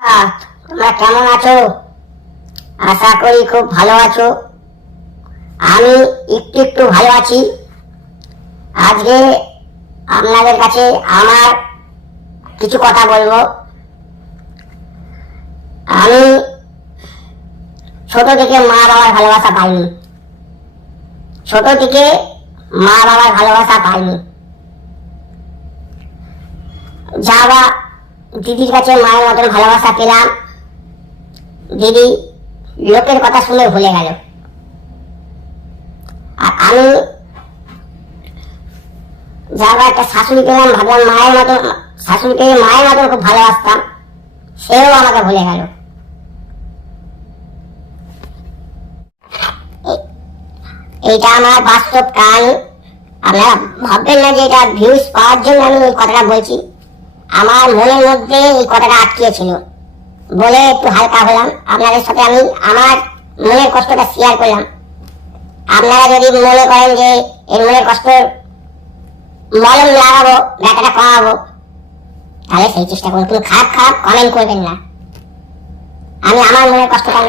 তোমরা কেমন আছো? আশা করি খুব ভালো আছো। আমি একটু একটু ভালো আছি। আজকে আপনাদের কাছে আমার কিছু কথা বলবো। আমি ছোট থেকে মা বাবার ভালোবাসা পাইনি। ছোট থেকে মা বাবার ভালোবাসা পাইনি। যা বা দিদির কাছে মায়ের মতন ভালোবাসা পেলাম, দিদি লোকের কথা শুনে ভুলে গেল। আর আমি যা বা একটা শাশুড়ি পেলাম, ভাবলাম মায়ের মতন, শাশুড়িকে মায়ের মতন খুব ভালোবাসতাম, সেও আমাকে ভুলে গেল। এইটা আমার বাস্তব কাহিনী। আপনারা ভাববেন না যে এটা ভিউজ পাওয়ার জন্য আমি এই কথাটা বলছি। আমার মনের মধ্যে এই কথাটা আটকিয়েছিল বলে একটু হালকা হলাম। আপনাদের সাথে আমি আমার মনের কষ্টটা শেয়ার করলাম। আপনারা যদি মনে করেন যে এই মনের কষ্ট মলম লাগাবো, ব্যথাটা কমাবো, তাহলে সেই চেষ্টা করুন। কিন্তু খারাপ খারাপ কমেন্ট করবেন না। আমি আমার মনের কষ্টটা